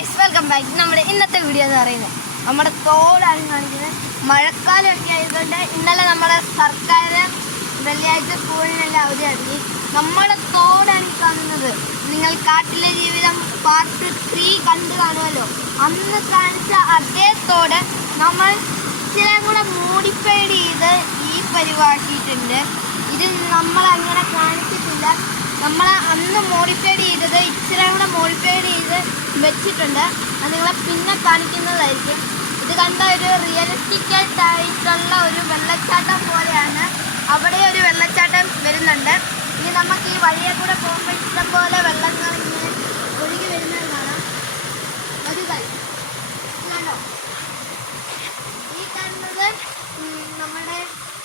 Guys welcome back. നമ്മുടെ ഇന്നത്തെ video എന്ന് പറയുന്നത് നമ്മുടെ തോടാണ് കാണിക്കുന്നത്. മഴക്കാലമൊക്കെ ആയതുകൊണ്ട് ഇന്നലെ നമ്മുടെ സർക്കാർ വെള്ളിയാഴ്ച സ്കൂളിനെല്ലാം അവധിയാക്കി. നമ്മുടെ തോടാണ് കാണുന്നത്. നിങ്ങൾ കാട്ടിലെ ജീവിതം പാർട്ട് 3 കണ്ടു കാണുമല്ലോ. അന്ന് കാണിച്ച അതേ തോട് നമ്മൾ ഇച്ചിരി കൂടെ മോഡിഫൈഡ് ചെയ്ത് ഈ പരിവാക്കിയിട്ടുണ്ട്. ഇത് നമ്മൾ അങ്ങനെ കാണിച്ചിട്ടില്ല. നമ്മൾ അന്ന് മോഡിഫൈഡ് ചെയ്തത് ഇച്ചിരി കൂടെ മോഡിഫൈഡ് ചെയ്ത് വെച്ചിട്ടുണ്ട്. അത് നിങ്ങളെ പിന്നെ കാണിക്കുന്നതായിരിക്കും. ഇത് കണ്ട ഒരു റിയലിസ്റ്റിക്കായിട്ടുള്ള ഒരു വെള്ളച്ചാട്ടം പോലെയാണ്. അവിടെ ഒരു വെള്ളച്ചാട്ടം വരുന്നുണ്ട്. ഇനി നമുക്ക് ഈ വഴിയെ കൂടെ പോകുമ്പോൾ ഇഷ്ടംപോലെ വെള്ളങ്ങൾ ഇങ്ങനെ ഒഴുകി വരുന്നത് കാണാം. വലുതായി കണ്ടോ? ഈ കാണുന്നത് നമ്മുടെ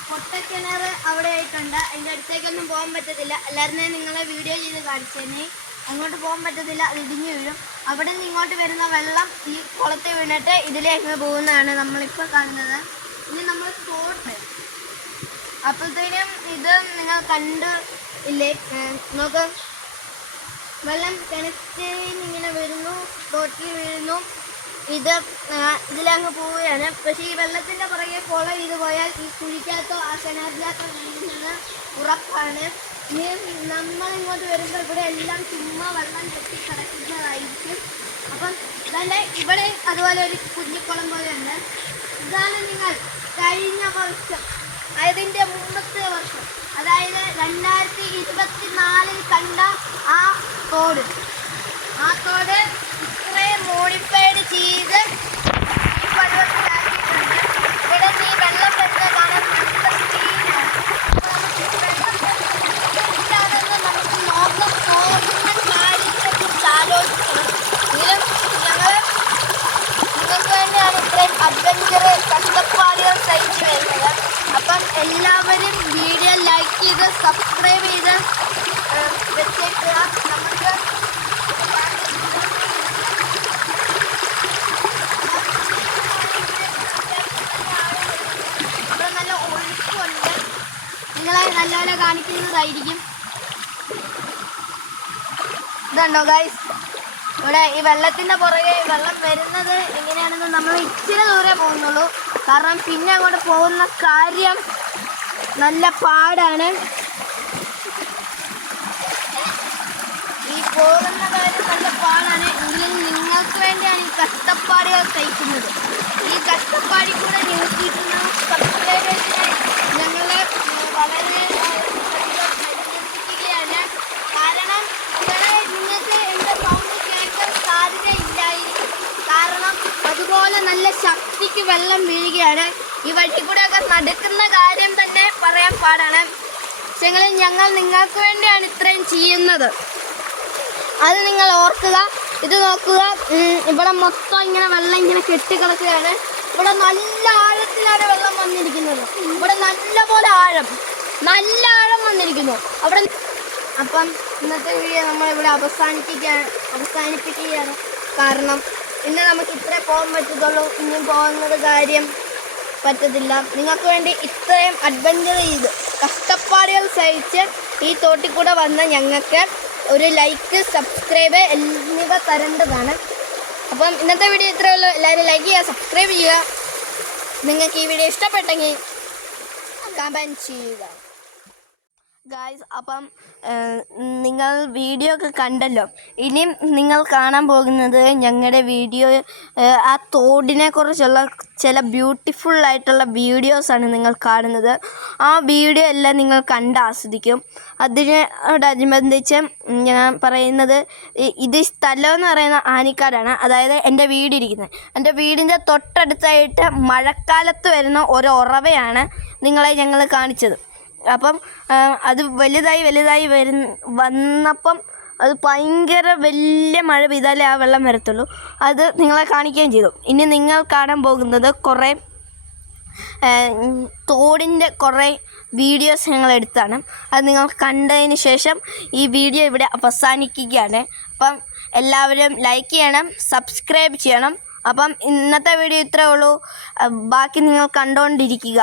പൊട്ടക്കിണർ അവിടെ ആയിട്ടുണ്ട്. അതിൻ്റെ അടുത്തേക്കൊന്നും പോകാൻ പറ്റത്തില്ല. എല്ലാവരും നിങ്ങളെ വീഡിയോ ചെയ്ത് കാണിച്ചേനെ. അങ്ങോട്ട് പോകാൻ പറ്റത്തില്ല, അത് ഇടിഞ്ഞു വീഴും. അവിടെ നിന്ന് ഇങ്ങോട്ട് വരുന്ന വെള്ളം ഈ കുളത്തിൽ വീണിട്ട് ഇതിലേക്ക് പോകുന്നതാണ് നമ്മളിപ്പോൾ കാണുന്നത്. ഇനി നമ്മൾ തോട്ട് അപ്പോഴത്തേനും ഇത് നിങ്ങൾ കണ്ട് ഇല്ലേ? നോക്ക്, വെള്ളം കിണറ്റിൽ ഇങ്ങനെ വരുന്നു, തോട്ടിൽ വീഴുന്നു. ഇതിലങ്ങ് പോവുകയാണ്. പക്ഷേ ഈ വെള്ളത്തിൻ്റെ പുറകെ ഫോളോ ചെയ്ത് പോയാൽ ഈ കുഴിക്കകത്തോ ആ കിണറിനകത്തോ വീഴുന്നത് ഉറപ്പാണ്. ഇനി നമ്മളിങ്ങോട്ട് വരുമ്പോൾ ഇവിടെ എല്ലാം ചുമ്മാ വെള്ളം കെട്ടി കിടക്കുന്നതായിരിക്കും. അപ്പം ഇതല്ലേ ഇവിടെ അതുപോലെ ഒരു കുഞ്ഞിക്കുളം പോലെയുണ്ട്. ഇതാണ് നിങ്ങൾ കഴിഞ്ഞ വർഷം, അതിൻ്റെ മുമ്പത്തെ വർഷം, അതായത് 2024 കണ്ട ആ തോട്. ആ തോട് ഇത്രയും മോഡിഫൈഡ് ചെയ്ത് ഈ പരുവത്തിലാക്കിയിട്ടുണ്ട്. ഇവിടെ നീ വെള്ളം വരുന്ന കാണാൻ നല്ല ക്ലീനാണ്. എന്താണെന്ന് നമുക്ക് നോക്കാം. പോകുന്ന കാര്യത്തെക്കുറിച്ച് ആലോചിക്കണം. എങ്കിലും നിങ്ങൾക്ക് വേണ്ടിയാണ് ഇത്രയും അഡ്വഞ്ചർ കഷ്ടപ്പാടുകൾ സഹിച്ച് വരുന്നത്. അപ്പം എല്ലാവരും വീഡിയോ ലൈക്ക് ചെയ്ത് സബ്സ്ക്രൈബ് ചെയ്ത് വെച്ചേക്കുക. നമുക്ക് നിങ്ങളെ നല്ലപോലെ കാണിക്കുന്നതായിരിക്കും. ഇതുണ്ടോ ഗൈസ്, ഇവിടെ ഈ വെള്ളത്തിൻ്റെ പുറകെ വെള്ളം വരുന്നത് എങ്ങനെയാണെന്ന് നമ്മൾ ഇച്ചിരി ദൂരെ പോകുന്നുള്ളൂ. കാരണം പിന്നെ അങ്ങോട്ട് പോകുന്ന കാര്യം നല്ല പാടാണ്. ഈ പോകുന്ന കാര്യം നല്ല പാടാണ്. എങ്കിലും നിങ്ങൾക്ക് വേണ്ടിയാണ് ഈ കഷ്ടപ്പാടുകൾ സഹിക്കുന്നത്. ഈ കഷ്ടപ്പാടിൽ കൂടെ നോക്കിയിട്ടുള്ള സബ്സ്ക്രൈബേഴ്സിനെ ഞങ്ങളെ വളരെ അഭിനന്ദിക്കുകയാണ്. കാരണം ഇവിടെ നിങ്ങൾക്ക് എൻ്റെ സൗണ്ട് കേൾക്കാൻ സാധ്യതയില്ലായിരിക്കും. കാരണം അതുപോലെ നല്ല ശക്തിക്ക് വെള്ളം വീഴുകയാണ്. ഈ വഴി കൂടെയൊക്കെ നടക്കുന്ന കാര്യം തന്നെ പറയാൻ പാടാണ്. പക്ഷേ ഞങ്ങൾ നിങ്ങൾക്ക് വേണ്ടിയാണ് ഇത്രയും ചെയ്യുന്നത്. അത് നിങ്ങൾ ഓർക്കുക. ഇത് നോക്കുക, ഇവിടെ മൊത്തം ഇങ്ങനെ വെള്ളം ഇങ്ങനെ കെട്ടിക്കിടക്കുകയാണ്. ഇവിടെ നല്ല ആഴത്തിലാണ് വെള്ളം വന്നിരിക്കുന്നത്. ഇവിടെ നല്ല പോലെ നല്ല ആഴം വന്നിരിക്കുന്നു അവിടെ. അപ്പം ഇന്നത്തെ വീഡിയോ നമ്മളിവിടെ അവസാനിപ്പിക്കുകയാണ്. കാരണം ഇന്ന് നമുക്ക് ഇത്രേ പോകാൻ പറ്റത്തുള്ളൂ. ഇനിയും പോകുന്നത് കാര്യം പറ്റത്തില്ല. നിങ്ങൾക്ക് വേണ്ടി ഇത്രയും അഡ്വഞ്ചർ ചെയ്ത് കഷ്ടപ്പാടുകൾ സഹിച്ച് ഈ തോട്ടിൽ കൂടെ വന്ന ഞങ്ങൾക്ക് ഒരു ലൈക്ക്, സബ്സ്ക്രൈബ് എന്നിവ തരേണ്ടതാണ്. അപ്പം ഇന്നത്തെ വീഡിയോ ഇത്രയേ ഉള്ളൂ. എല്ലാവരും ലൈക്ക് ചെയ്യുക, സബ്സ്ക്രൈബ് ചെയ്യുക. നിങ്ങൾക്ക് ഈ വീഡിയോ ഇഷ്ടപ്പെട്ടെങ്കിൽ കമൻറ്റ് ചെയ്യുക ഗായ്സ്. അപ്പം നിങ്ങൾ വീഡിയോ ഒക്കെ കണ്ടല്ലോ. ഇനിയും നിങ്ങൾ കാണാൻ പോകുന്നത് ഞങ്ങളുടെ വീഡിയോ, ആ തോടിനെ കുറിച്ചുള്ള ചില ബ്യൂട്ടിഫുള്ളായിട്ടുള്ള വീഡിയോസാണ് നിങ്ങൾ കാണുന്നത്. ആ വീഡിയോ എല്ലാം നിങ്ങൾ കണ്ട് ആസ്വദിക്കും. അതിനോടനുബന്ധിച്ച് ഞാൻ പറയുന്നത്, ഇത് സ്ഥലം എന്ന് പറയുന്ന ആനിക്കാടാണ്. അതായത് എൻ്റെ വീടിരിക്കുന്നത്. എൻ്റെ വീടിൻ്റെ തൊട്ടടുത്തായിട്ട് മഴക്കാലത്ത് വരുന്ന ഒരു ഉറവയാണ് നിങ്ങളെ ഞങ്ങൾ കാണിച്ചത്. അപ്പം അത് വലുതായി വന്നപ്പം അത് ഭയങ്കര വലിയ മഴ പെയ്താലേ ആ വെള്ളം വരത്തുള്ളൂ. അത് നിങ്ങളെ കാണിക്കുകയും ചെയ്തു. ഇനി നിങ്ങൾ കാണാൻ പോകുന്നത് കുറേ തോടിൻ്റെ കുറേ വീഡിയോസ് ഞങ്ങൾ എടുത്താണ്. അത് നിങ്ങൾ കണ്ടതിന് ശേഷം ഈ വീഡിയോ ഇവിടെ അവസാനിക്കുകയാണ്. അപ്പം എല്ലാവരും ലൈക്ക് ചെയ്യണം, സബ്സ്ക്രൈബ് ചെയ്യണം. അപ്പം ഇന്നത്തെ വീഡിയോ ഇത്രയേ ഉള്ളൂ. ബാക്കി നിങ്ങൾ കണ്ടുകൊണ്ടിരിക്കുക.